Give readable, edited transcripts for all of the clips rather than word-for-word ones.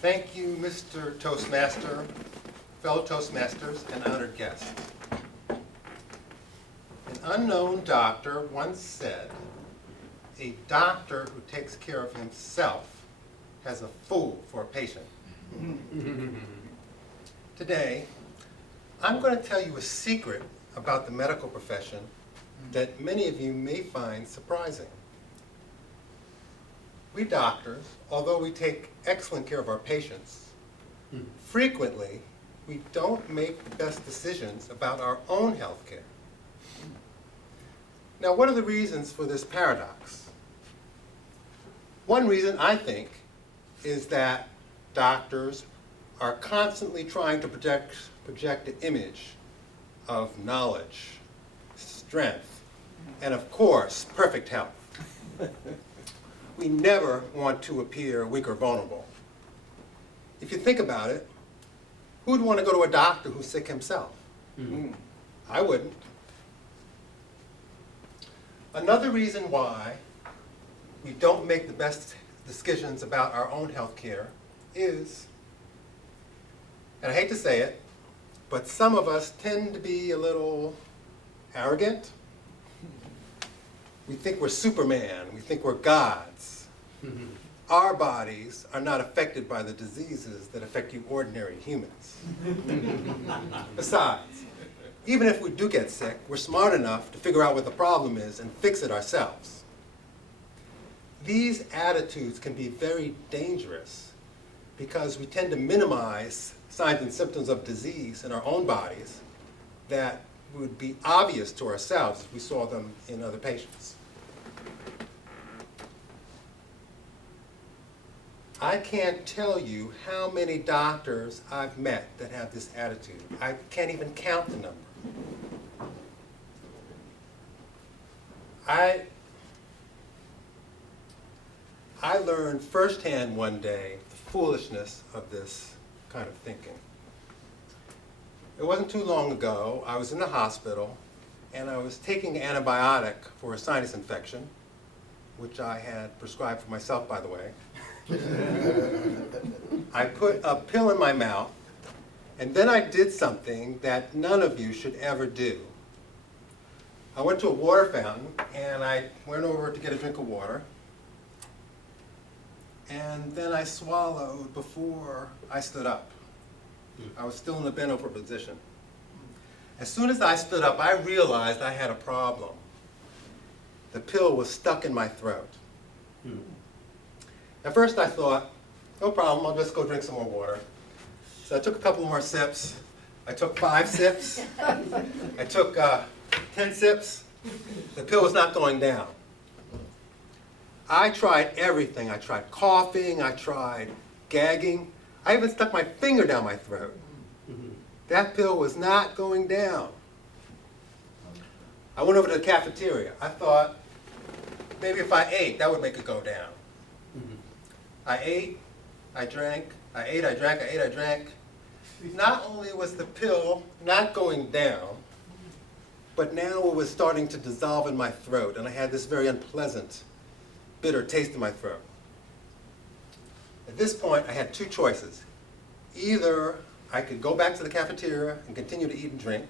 Thank you, Mr. Toastmaster, fellow Toastmasters, and honored guests. An unknown doctor once said, "A doctor who takes care of himself has a fool for a patient." Today, I'm going to tell you a secret about the medical profession that many of you may find surprising. We doctors, although we take excellent care of our patients, frequently we don't make the best decisions about our own health care. Now, what are the reasons for this paradox? One reason, I think, is that doctors are constantly trying to project an image of knowledge, strength, and of course, perfect health. We never want to appear weak or vulnerable. If you think about it, who'd want to go to a doctor who's sick himself? I wouldn't. Another reason why we don't make the best decisions about our own health care is, and I hate to say it, but some of us tend to be a little arrogant. We think we're Superman, we think we're gods. Our bodies are not affected by the diseases that affect you ordinary humans. Besides, even if we do get sick, we're smart enough to figure out what the problem is and fix it ourselves. These attitudes can be very dangerous because we tend to minimize signs and symptoms of disease in our own bodies that would be obvious to ourselves if we saw them in other patients. I can't tell you how many doctors I've met that have this attitude. I can't even count the number. I learned firsthand one day the foolishness of this kind of thinking. It wasn't too long ago, I was in the hospital and I was taking an antibiotic for a sinus infection, which I had prescribed for myself, by the way. I put a pill in my mouth, and then I did something that none of you should ever do. I went to a water fountain, and I went over to get a drink of water, and then I swallowed before I stood up. I was still in the bent over position. As soon as I stood up, I realized I had a problem. The pill was stuck in my throat. At first I thought, no problem, I'll just go drink some more water. So I took a couple more sips. I took 5 sips. I took 10 sips. The pill was not going down. I tried everything. I tried coughing, I tried gagging. I even stuck my finger down my throat. That pill was not going down. I went over to the cafeteria. I thought, maybe if I ate, that would make it go down. I ate, I drank, I ate, I drank, I ate, I drank. Not only was the pill not going down, but now it was starting to dissolve in my throat, and I had this very unpleasant, bitter taste in my throat. At this point, I had 2 choices. Either I could go back to the cafeteria and continue to eat and drink,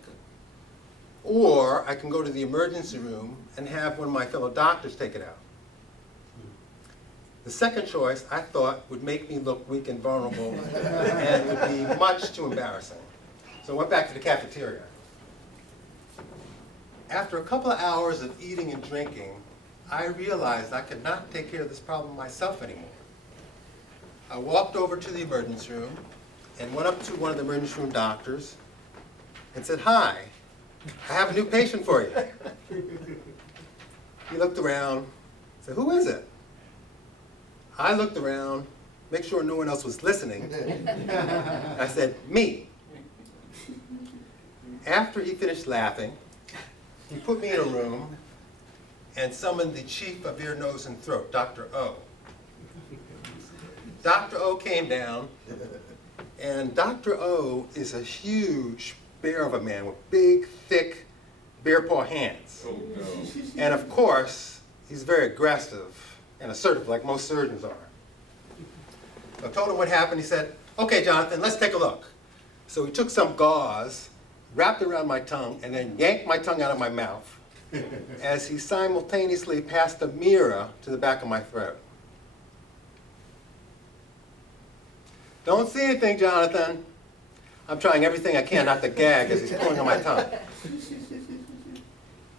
or I can go to the emergency room and have one of my fellow doctors take it out. The second choice, I thought, would make me look weak and vulnerable and would be much too embarrassing. So I went back to the cafeteria. After a couple of hours of eating and drinking, I realized I could not take care of this problem myself anymore. I walked over to the emergency room and went up to one of the emergency room doctors and said, "Hi, I have a new patient for you." He looked around, said, "Who is it?" I looked around, make sure no one else was listening. I said, "Me." After he finished laughing, he put me in a room and summoned the chief of ear, nose, and throat, Dr. O. Dr. O came down, and Dr. O is a huge bear of a man with big, thick, bear paw hands. Oh, no. And of course, he's very aggressive and assertive, like most surgeons are. I told him what happened. He said, okay, Jonathan, let's take a look. So he took some gauze, wrapped it around my tongue, and then yanked my tongue out of my mouth as he simultaneously passed a mirror to the back of my throat. Don't see anything, Jonathan. I'm trying everything I can not to gag as he's pulling on my tongue.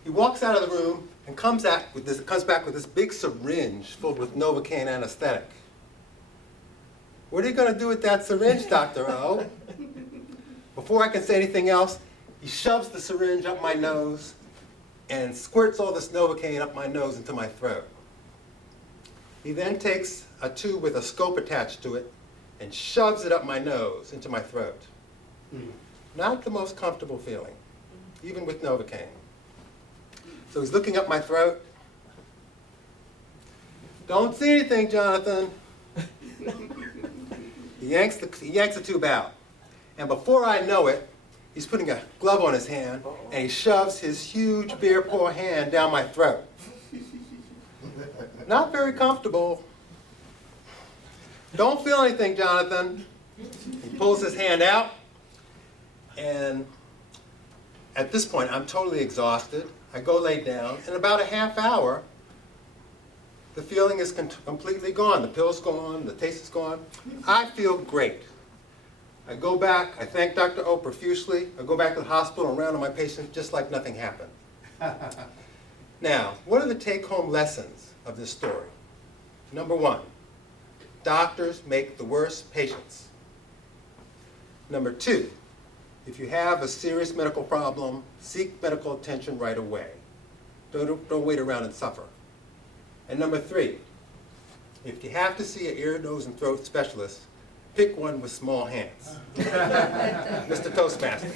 He walks out of the room and comes back with this big syringe filled with Novocaine anesthetic. What are you going to do with that syringe, Dr. O? Before I can say anything else, he shoves the syringe up my nose and squirts all this Novocaine up my nose into my throat. He then takes a tube with a scope attached to it and shoves it up my nose into my throat. Not the most comfortable feeling, even with Novocaine. So he's looking up my throat. Don't see anything, Jonathan. He yanks the tube out. And before I know it, he's putting a glove on his hand, and he shoves his huge beer paw hand down my throat. Not very comfortable. Don't feel anything, Jonathan. He pulls his hand out, and at this point, I'm totally exhausted. I go lay down. In about a half hour, the feeling is completely gone. The pill's gone, the taste is gone. I feel great. I go back, I thank Dr. O profusely. I go back to the hospital and round on my patients just like nothing happened. Now, what are the take-home lessons of this story? Number one, doctors make the worst patients. Number two, if you have a serious medical problem, seek medical attention right away. Don't wait around and suffer. And number three, if you have to see an ear, nose, and throat specialist, pick one with small hands. Mr. Toastmaster.